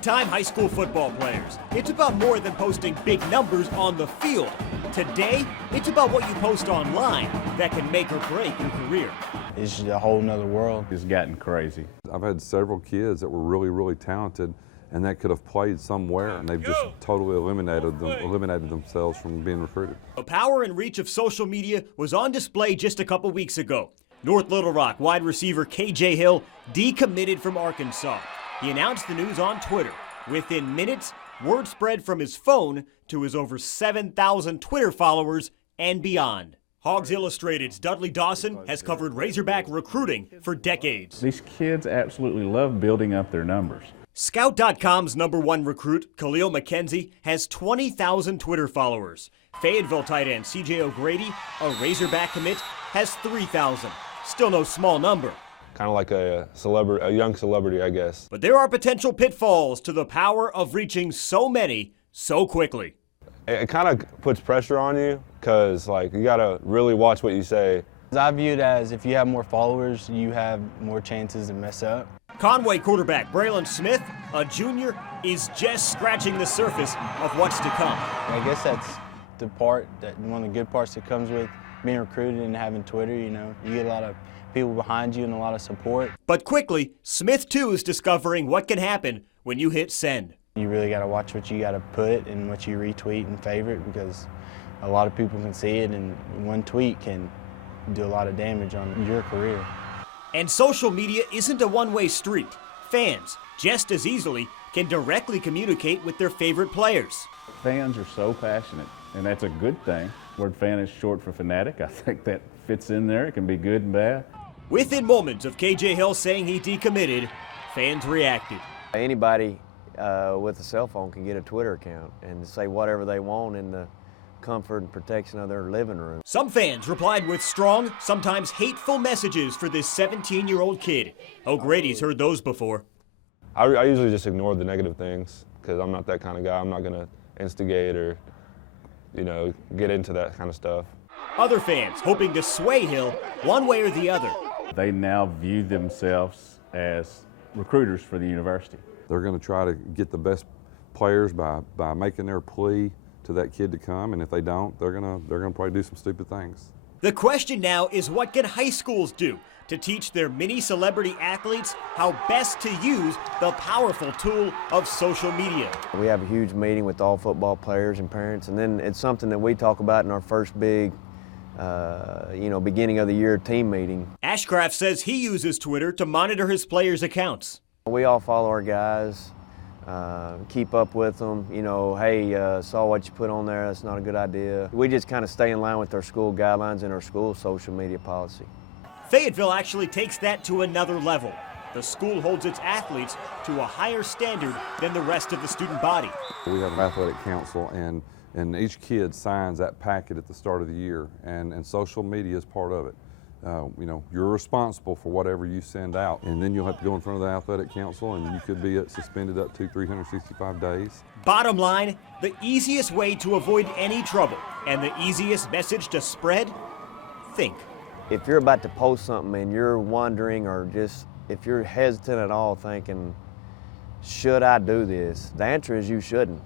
Big-time high school football players. It's about more than posting big numbers on the field. Today, it's about what you post online that can make or break your career. It's just a whole nother world. It's gotten crazy. I've had several kids that were really, really talented and that could have played somewhere, and they've just totally eliminated themselves from being recruited. The power and reach of social media was on display just a couple weeks ago. North Little Rock wide receiver KJ Hill decommitted from Arkansas. He announced the news on Twitter. Within minutes, word spread from his phone to his over 7,000 Twitter followers and beyond. Hogs Illustrated's Dudley Dawson has covered Razorback recruiting for decades. These kids absolutely love building up their numbers. Scout.com's #1 recruit, Khalil McKenzie, has 20,000 Twitter followers. Fayetteville tight end CJ O'Grady, a Razorback commit, has 3,000. Still no small number. Kind of like a young celebrity, I guess. But there are potential pitfalls to the power of reaching so many so quickly. It kind of puts pressure on you because, like, you got to really watch what you say. I view it as if you have more followers, you have more chances to mess up. Conway quarterback Braylon Smith, a junior, is just scratching the surface of what's to come. I guess that's one of the good parts that comes with being recruited and having Twitter. You know, you get a lot of people behind you and a lot of support. But quickly, Smith too is discovering what can happen when you hit send. You really got to watch what you got to put and what you retweet and favorite, because a lot of people can see it, and one tweet can do a lot of damage on your career. And social media isn't a one-way street. Fans, just as easily, can directly communicate with their favorite players. Fans are so passionate, and that's a good thing. Word fan is short for fanatic. I think that fits in there. It can be good and bad. Within moments of KJ Hill saying he decommitted, fans reacted. Anybody with a cell phone can get a Twitter account and say whatever they want in the comfort and protection of their living room. Some fans replied with strong, sometimes hateful messages for this 17-year-old kid. O'Grady's heard those before. I usually just ignore the negative things because I'm not that kind of guy. I'm not going to instigate or, get into that kind of stuff. Other fans hoping to sway Hill one way or the other. They now view themselves as recruiters for the university. They're going to try to get the best players by making their plea to that kid to come, and if they don't, they're gonna probably do some stupid things. The question now is, what can high schools do to teach their mini celebrity athletes how best to use the powerful tool of social media? We have a huge meeting with all football players and parents, and then it's something that we talk about in our first big beginning of the year team meeting. Ashcraft says he uses Twitter to monitor his players' accounts. We all follow our guys. Keep up with them, hey, saw what you put on there, that's not a good idea. We just kind of stay in line with our school guidelines and our school social media policy. Fayetteville actually takes that to another level. The school holds its athletes to a higher standard than the rest of the student body. We have an athletic council, and each kid signs that packet at the start of the year, and social media is part of it. You're responsible for whatever you send out, and then you'll have to go in front of the athletic council, and you could be suspended up to 365 days. Bottom line, the easiest way to avoid any trouble and the easiest message to spread, think. If you're about to post something and you're wondering, or just if you're hesitant at all thinking, should I do this? The answer is you shouldn't.